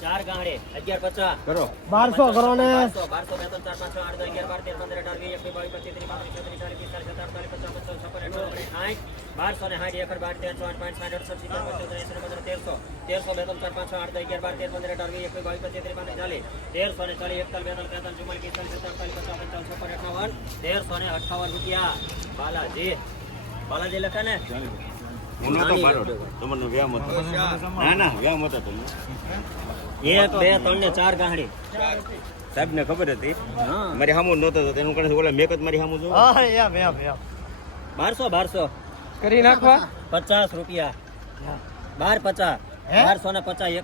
ચાર ગાંડે 1150 કરો 1200 કરો ને 1200 2 3 4 5 6 8 10 11 12 13 15 18 20 21 રૂપિયા બાલાજી બાલાજી લખે ને હું નતો પાડો તમને વ્યામ હતો ના વ્યામ હતો તમને 1 2 3 ને 4 ગાંડી સાહેબ ને ખબર હતી હા મારી સામું નતો તો એનું કરે ઓલા મેકત મારી સામું જો હા એમ 1200 કરી નાખવા 50 રૂપિયા 1250 1250 51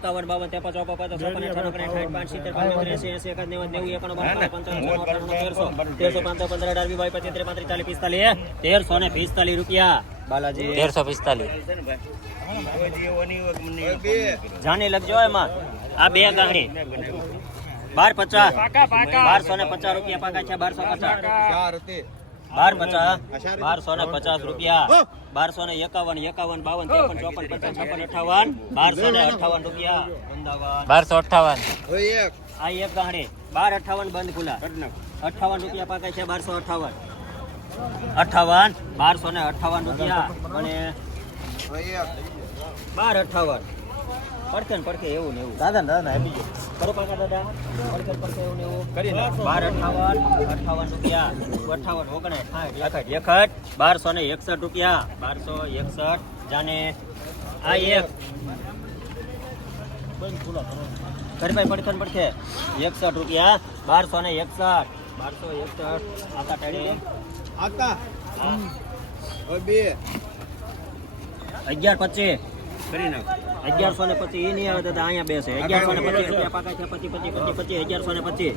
52 53 રૂપિયા બાલાજી 1345 જાણી લખજો એમાં આ બે ગાંડી 1250 1250 રૂપિયા પાકા છે 1250 1250 રૂપિયા 1251 51 52 53 54 55 56 58 1258 રૂપિયા અમદાવાદ 1258 આ એક ગાંડી 1258 બંધ ખુલા 58 રૂપિયા પાકા છે 1258 1258 અને 1258 પડખે ને પડખે એવું ને એવું દાદા દાદા આપી ગયો કરો પાકા દાદા પડખે પડખે એવું ને એવું કરી 1258 રૂપિયા 58 59 1261 રૂપિયા 1261 જાને આ એક કરી ભાઈ પડખે ને પડખે 61 રૂપિયા 1261 આતા ટાળી આકા હા ઓય બે 1125 કરી નાખ 1125 એ નહીં આવે દાદા અહીંયા બેસે 1125 રૂપિયા પાકા છે 25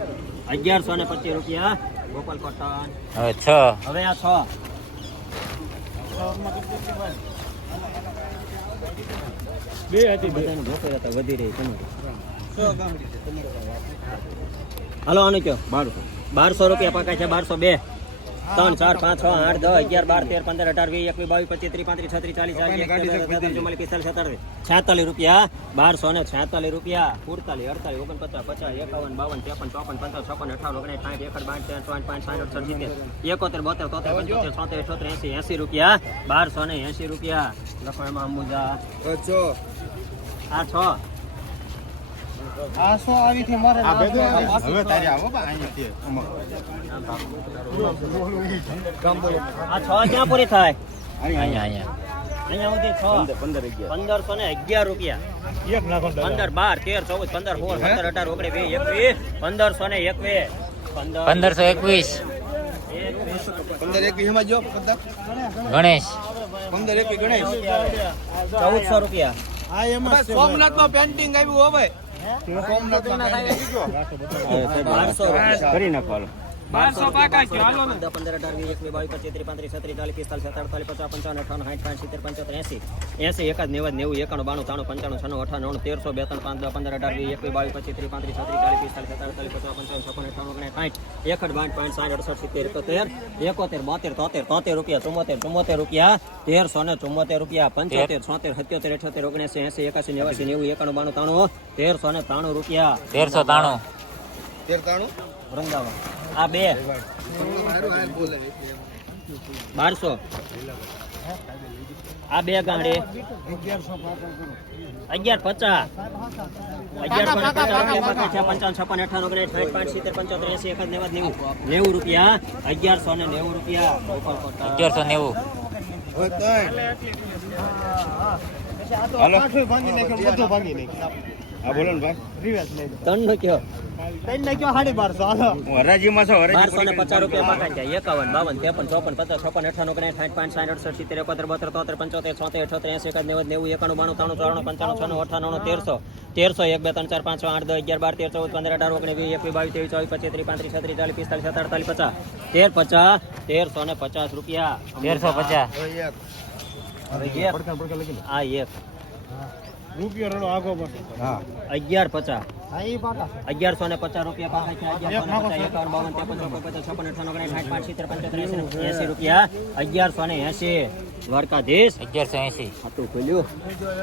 1125 રૂપિયા ગોપાલ પઠાણ હવે 6 હવે આ 6 બે હતી બધાને ભોખર હતા વધી રહી તમે હાલો આને કયો 1200 રૂપિયા પાકા છે 1202 3 4 5 6 8 10 11 12 13 15 18 20 25 23 35 40 46 રૂપિયા 1246 રૂપિયા 47 48 49 50 51 52 53 54 55 56 57 58 59 60 61 62 63 64 65 76 77 80 રૂપિયા 1280 રૂપિયા લખો એમાં અંબુજા છો આ 6 આ સો આવી થી મારે હવે તારે આવો બા અહીંયાથી કામ બોલો આ 6 ક્યાં પૂરી થાય અહીંયા અહીંયા સુધી 6 1511 રૂપિયા એક નાખો 15 12 13 14 15 16 17 18 19 20 1521 15 21 માં જો ગણેશ 15 21 ગણેશ 1400 રૂપિયા આ એમાં સોમનાથ માં પેન્ટિંગ આવ્યું હો ભાઈ સોમનાથ માં પેન્ટિંગ 1200 કરી નાખો હાલો 1200 પાકા છે હાલો ને 15 18 20 21 22 23 35 40 45 50 55 58 60 65 70 80 81 90 91 92 93 95 96 97 98 13 13 5 10 15 18 20 21 22 25 30 35 36 37 38 41 42 53 54 55 56 57 58 59 60 રૂપિયા 74 રૂપિયા 1374 રૂપિયા 75 76 77 78 79 80 81 89 92 93 રૂપિયા 1393 વૃંદાવન આ બે 1200 આ બે ગાંડે 1150 1150 રૂપિયા 1190 રૂપિયા 1190 હાલો ભાંગી નાખ્યો બધું ભાંગી નાખ્યો હા બોલો ને ભાઈ રિવેસ લઈ ત્રણ નો કયો તઈ નાખ્યો 1250 હાલો હું હરાજીમાં છો હરાજી 1250 રૂપિયા પાકા છે 51 52 53 54 55 58 59 60 65 68 70 71 રૂપિયા 1350 આ એક રૂપિયો રડો આગો બસ હા 1150 હા ઈ પાકા 1150 રૂપિયા પાકા છે 1150 51 52 53 54 55 56 58 59 60 65 70 રૂપિયા 1180 દ્વારકાધીશ 1180. ખાતું ખોલ્યું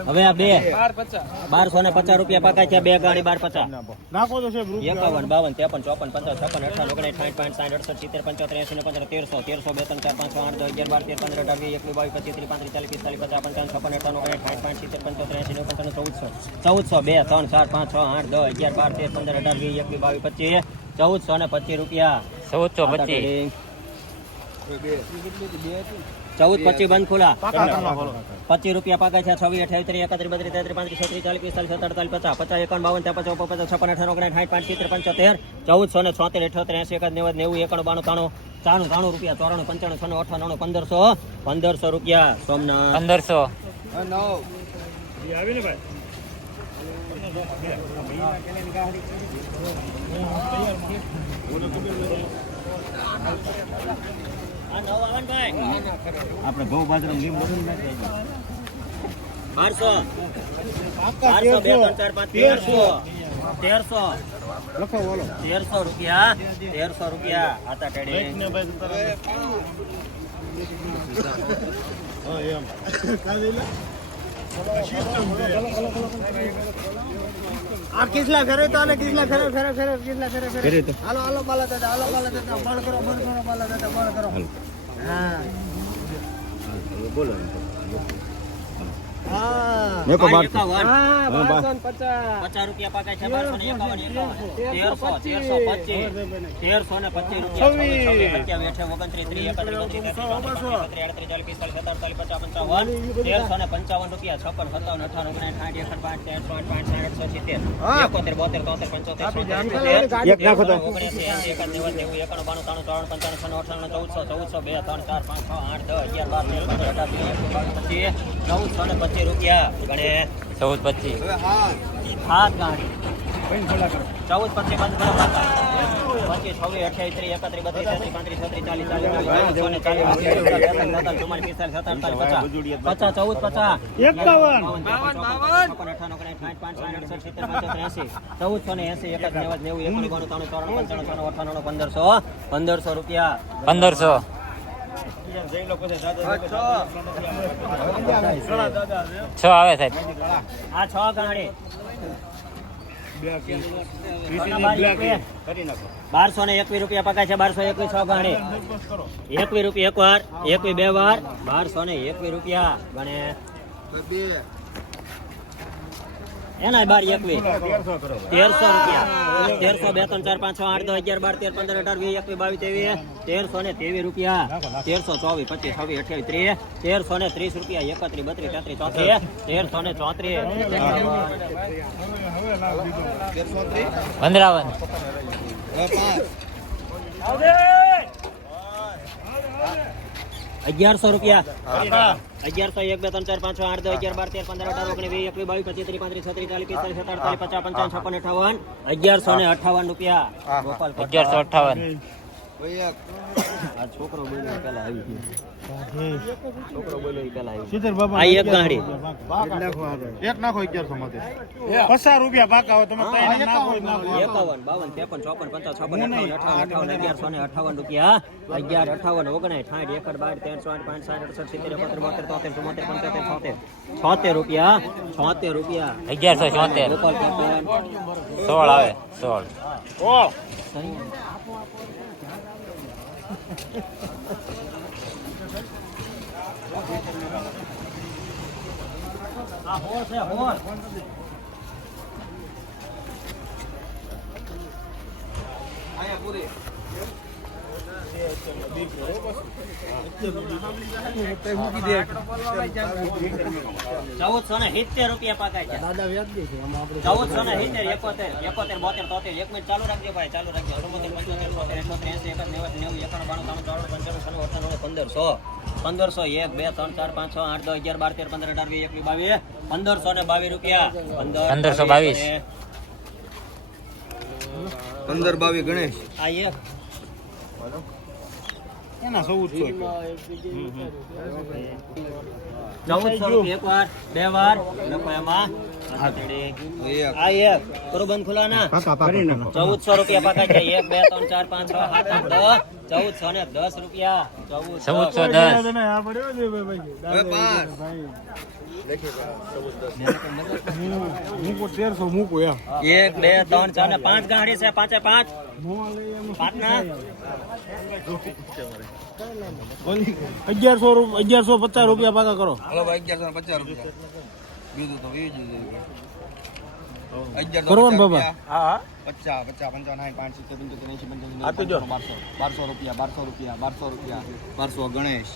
હવે આ બે 1250 રૂપિયા પાકા છે બે ગાડી 1250 નાખો તો છે 51 52 53 54 55 56 58 59 60 65 60 65 80 85 13 13 2 3 4 5 6 8 10 11 12 13 15 18 20 21 22 23 25 30 35 40 45 50 55 56 58 59 60 65 1425 રૂપિયા 1425. 1425 બંધ ખુલા પાકા કરના બોલો 25 રૂપિયા પાકા છે 26 28 31 32 33 35 36 40 45 47 55 56 રૂપિયા 94 95 93 1500 રૂપિયા સોમનાથ 1500. આવી ને ભાઈ આપણે ઘઉં બાજરા લીંબ બધું 1300 લખો બોલો 1300 રૂપિયા 1300 રૂપિયા આતા ટેડી ને ભાઈ હા એમ આ કિસલા ઘરે તો આને કિસલા ઘરે કિસલા ઘરે હાલો બાલા દાદા બંધ કરો બાલા દાદા બંધ કરો હા બોલો હા મેં કો બાર 51 50 રૂપિયા પાકા છે 1425 રૂપિયા ગણે 1425. હાથ ગાડી 1425 બંધ કરો 25 26 28 31 32 1500 રૂપિયા 1500. છ આવે સાહેબ. આ 6 ગાડી 1221 રૂપિયા પકાય છે 1221 6 ગાડી 21 રૂપિયા એક વાર 21 બે વાર 1221 રૂપિયા ગણે એના 1221 1300 રૂપિયા 1300 2 3 4 5 6 8 10 11 12 13 15 18 20 21 22 23 1323 રૂપિયા 1324 25 26 28 30 1330 રૂપિયા 31 32 33 1334 વંદરાવન. 1100 રૂપિયા 1100 1 2 3 4 5 6 8 10 11 12 13 15 18 19 20 22 23 35 40 45 50 55 56 58 1158 રૂપિયા ગોપાલ 1158. આ છોકરો બોલ્યો પેલા આવી ગયો છોકરો બોલ્યો પેલા આવી સીધર બાબા આ એક ગાડી એક નાખો 1100 માંથી 50 રૂપિયા પાકા હોય તમે ત્રણ નાખો 51 52 53 56 56 58 1158 રૂપિયા 11 58 59 60 61 12 13 65 60 રૂપિયા 76 રૂપિયા 1174. ગોપાલ કેપ્ટન 16 આવે 16. આ હોર છે હોર આયા પૂરી 1470 રૂપિયા પકાય છે દાદા વ્યાજ દે છે 1470 71 72 73 એક મિનિટ ચાલુ રાખજો ભાઈ ચાલુ રાખજો 1500 1 2 3 4 5 6 8 10 11 12 13 1 2 1 5 6 8 10 11 12 13 15 18 20 21 22 1522 રૂપિયા 1522. 15 22 ગણેશ આ એક એના 1400 1400 રૂપિયા એક વાર બે વાર લખો એમાં આ એક કરો બંધ ખુલ્લા ના 1400 રૂપિયા પાકા છે 1 2 3 4 5 6 7 8 9 1410 રૂપિયા 1410 આ પડ્યો છે ભાઈ મૂકો 1300 મૂકો એમ 1 2 3 4 ને 5 ગાડી છે પાંચે પાંચ પાંચ ના 1150 રૂપિયા પાકા કરો હાલો ભાઈ 1150 રૂપિયા બીજું તો વીજ કરો ને બાબા હા 50 55 60 65 70 75 80 85 આપી દો. 1200 રૂપિયા 1200 ગણેશ